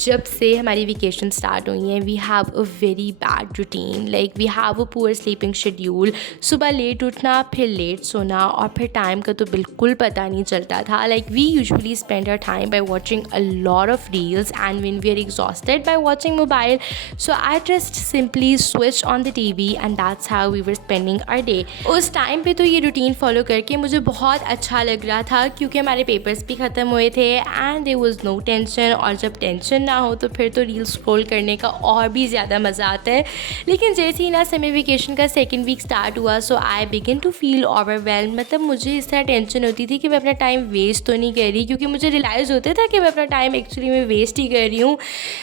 जब से हमारी वेकेशन स्टार्ट हुई हैं we have a very bad routine, like we have a poor sleeping schedule. सुबह लेट उठना, फिर लेट सोना, और फिर टाइम का तो बिल्कुल पता नहीं चलता था। Like we usually spend our time by watching a lot of reels and when we are exhausted by watching mobile, so I just simply switch on the TV and that's how we were spending our day. उस time पे तो ये routine follow करके मुझे बहुत अच्छा लग रहा था क्योंकि हमारे पेपर्स भी ख़त्म हुए थे and there was no tension. और जब टेंशन ना हो तो फिर तो रील स्क्रॉल करने का और भी ज़्यादा मज़ा आता है। लेकिन जैसे ही ना समर वेकेशन का सेकेंड वीक स्टार्ट हुआ, so I begin to feel overwhelm. मतलब मुझे इस तरह टेंशन होती थी कि मैं अपना टाइम वेस्ट तो नहीं कर रही, क्योंकि मुझे रियलाइज़ होता था कि मैं अपना टाइम एक्चुअली में वेस्ट ही कर रही हूँ।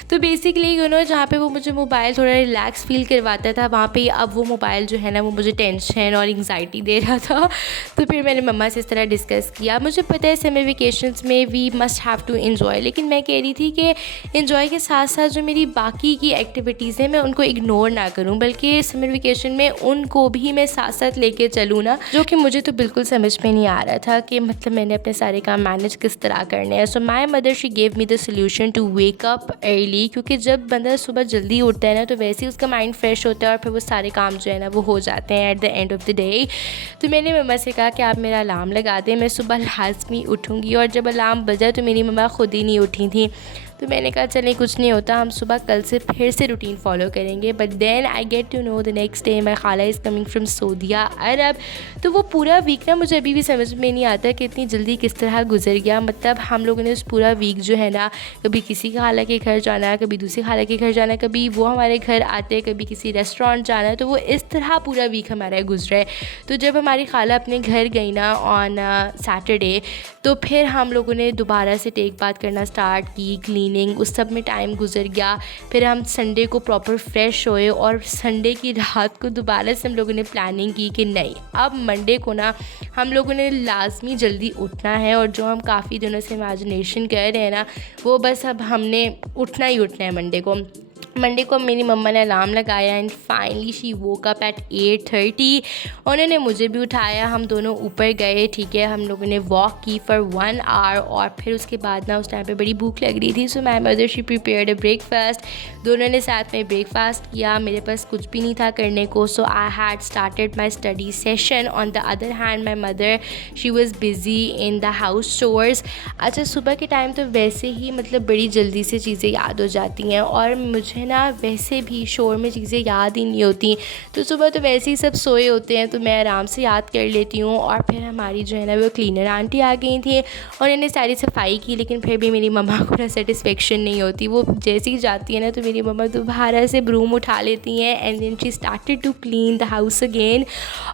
तो बेसिकली जहाँ पे वो मुझे मोबाइल थोड़ा रिलैक्स फील करवाता था, वहाँ पे अब वो मोबाइल जो है ना वो मुझे टेंशन और एंग्जाइटी दे रहा था। तो फिर मैंने मम्मा से इस तरह डिस्कस किया। मुझे पता है समर वेकेशंस में we must have to enjoy, लेकिन मैं कह रही थी कि एंजॉय के साथ साथ जो मेरी बाकी की एक्टिविटीज़ हैं मैं उनको इग्नोर ना करूं, बल्कि समर वेकेशन में उनको भी मैं साथ साथ लेके चलूँ ना, जो कि मुझे तो बिल्कुल समझ में नहीं आ रहा था कि मतलब मैंने अपने सारे काम मैनेज किस तरह करने हैं। So my mother she gave me the solution to wake up early, क्योंकि जब बंदा सुबह जल्दी उठता है ना तो वैसे ही उसका माइंड फ्रेश होता है और फिर वो सारे काम जो है ना वो हो जाते हैं at the end of the day. तो मैंने मम्मा से कहा कि आप मेरा अलार्म लगा दें, मैं सुबह लाजमी उठूँगी। और जब अलार्म बजा तो मेरी मम्मा खुद ही नहीं उठी थी। तो मैंने कहा चलें कुछ नहीं होता, हम सुबह कल से फिर से रूटीन फॉलो करेंगे। But then I get to know the next day my खाला is coming from Saudi Arab. तो वो पूरा वीक ना मुझे अभी भी समझ में नहीं आता कि इतनी जल्दी किस तरह गुजर गया। मतलब हम लोगों ने उस पूरा वीक जो है ना, कभी किसी खाला के घर जाना, कभी दूसरी खाला के घर जाना, कभी वो हमारे घर आते, कभी किसी रेस्टोरेंट जाना, तो वो इस तरह पूरा वीक हमारा गुजरा है। तो जब हमारी खाला अपने घर गई ना ऑन सैटरडे, तो फिर हम लोगों ने दोबारा से टेक बात करना स्टार्ट की, क्लीनिंग, उस सब में टाइम गुजर गया। फिर हम संडे को प्रॉपर फ्रेश होए और संडे की रात को दोबारा से हम लोगों ने प्लानिंग की कि नहीं, अब मंडे को ना हम लोगों ने लाजमी जल्दी उठना है। और जो हम काफ़ी दिनों से इमेजिनेशन कर रहे हैं ना, वो बस अब हमने उठना ही उठना है। मंडे को मेरी मम्मा ने अलार्म लगाया and finally she woke up at 8:30। उन्होंने मुझे भी उठाया, हम दोनों ऊपर गए, ठीक है। हम लोगों ने वॉक की फॉर 1 आवर और फिर उसके बाद ना उस टाइम पे बड़ी भूख लग रही थी। So my mother she prepared a breakfast. दोनों ने साथ में ब्रेकफास्ट किया। मेरे पास कुछ भी नहीं था करने को, so I had started my study session. On the other hand my mother she was busy in the house chores. अच्छा, सुबह के टाइम तो वैसे ही मतलब बड़ी जल्दी से चीज़ें याद हो जाती हैं और मुझे ना वैसे भी शोर में चीज़ें याद ही नहीं होती। तो सुबह तो वैसे ही सब सोए होते हैं तो मैं आराम से याद कर लेती हूँ। और फिर हमारी जो है ना वो क्लीनर आंटी आ गई थी और इन्हें सारी सफाई की, लेकिन फिर भी मेरी मम्मा को ना सेटिस्फेक्शन नहीं होती। वो जैसे ही जाती है ना तो मेरी मम्मा दोबारा से ब्रूम उठा लेती हैं and then she started to clean the house again.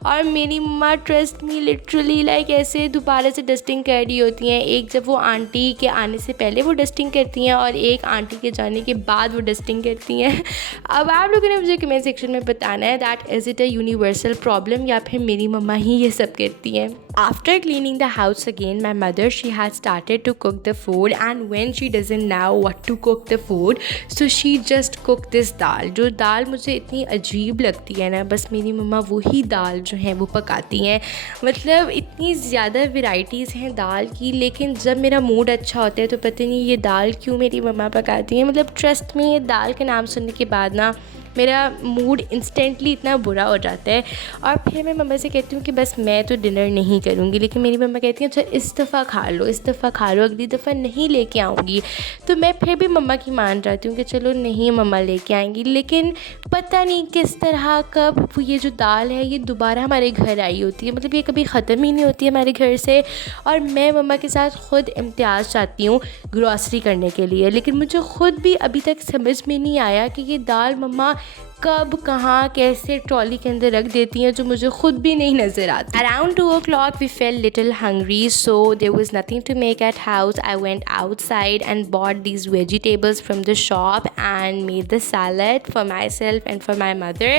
और मेरी मम्मा ट्रस्ट मी लिटरली लाइक ऐसे दोबारा से डस्टिंग कर रही होती हैं। एक जब वो आंटी के आने से पहले वो डस्टिंग करती हैं और एक आंटी के जाने के बाद वो डस्टिंग करती हैं। अब आप लोगों ने मुझे कमेंट सेक्शन में बताना है that is it a universal problem या फिर मेरी मम्मा ही ये सब करती हैं। After cleaning the house again my mother she had started to cook the food and when she doesn't know what to cook the food, so she just cook this dal. जो दाल मुझे इतनी अजीब लगती है ना, बस मेरी मम्मा वही दाल जो है वो पकाती हैं। मतलब इतनी ज़्यादा वेराइटीज़ हैं दाल की, लेकिन जब मेरा मूड अच्छा होता है तो पता नहीं ये दाल क्यों मेरी मम्मा पकाती हैं। मतलब ट्रस्ट में ये दाल के नाम सुनने के बाद ना मेरा मूड इंस्टेंटली इतना बुरा हो जाता है। और फिर मैं मम्मा से कहती हूँ कि बस मैं तो डिनर नहीं करूँगी, लेकिन मेरी मम्मा कहती हैं अच्छा इस दफ़ा खा लो, इस दफ़ा खा लो, अगली दफ़ा नहीं लेके आऊँगी। तो मैं फिर भी मम्मा की मान जाती हूँ कि चलो नहीं मम्मा लेके आएंगी। लेकिन पता नहीं किस तरह कब ये जो दाल है ये दोबारा हमारे घर आई होती है। मतलब ये कभी ख़त्म ही नहीं होती है हमारे घर से। और मैं मम्मा के साथ ख़ुद इम्तियाज़ चाहती हूँ ग्रॉसरी करने के लिए, लेकिन मुझे ख़ुद भी अभी तक समझ में नहीं आया कि ये दाल मम्मा कब कहाँ कैसे ट्रॉली के अंदर रख देती हैं, जो मुझे खुद भी नहीं नज़र आती। Around 2 o'clock we felt little hungry, so there was nothing to make at house. I went outside and bought these vegetables from the shop and made the salad for myself and for my mother.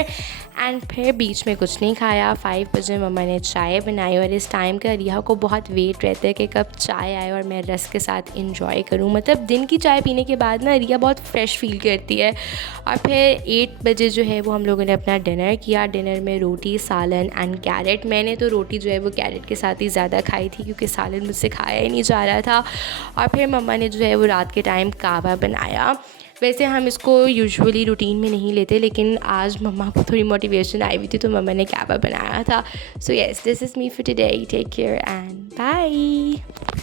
And फिर बीच में कुछ नहीं खाया। 5 बजे मम्मा ने चाय बनाई और इस टाइम का रिया को बहुत वेट रहता है कि कब चाय आए और मैं रस के साथ इंजॉय करूँ। मतलब दिन की चाय पीने के बाद ना रिया बहुत फ्रेश फील करती है। और फिर 8 बजे बजे जो है वो हम लोगों ने अपना डिनर किया। डिनर में रोटी, सालन एंड कैरेट। मैंने तो रोटी जो है वो कैरेट के साथ ही ज़्यादा खाई थी क्योंकि सालन मुझसे खाया ही नहीं जा रहा था। और फिर मम्मा ने जो है वो रात के टाइम कहवा बनाया। वैसे हम इसको यूजुअली रूटीन में नहीं लेते, लेकिन आज मम्मा को थोड़ी मोटिवेशन आई हुई थी तो मम्मा ने कहवा बनाया था। So yes, this is me for today. Take care and bye.